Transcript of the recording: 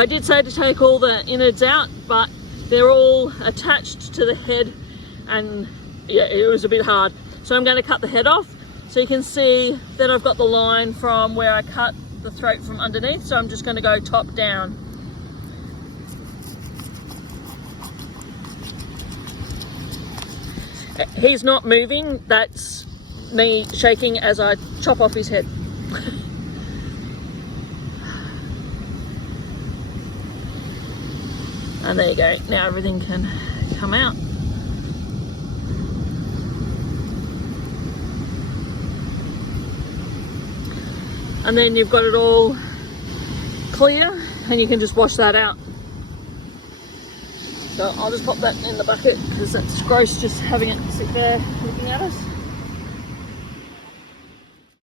I did say to take all the innards out, but they're all attached to the head, and yeah, it was a bit hard. So I'm going to cut the head off so you can see that I've got the line from where I cut the throat from underneath. So I'm just going to go top down. He's not moving, that's me shaking as I chop off his head. And there you go, now everything can come out. And then you've got it all clear and you can just wash that out. So I'll just pop that in the bucket because that's gross just having it sit there looking at us.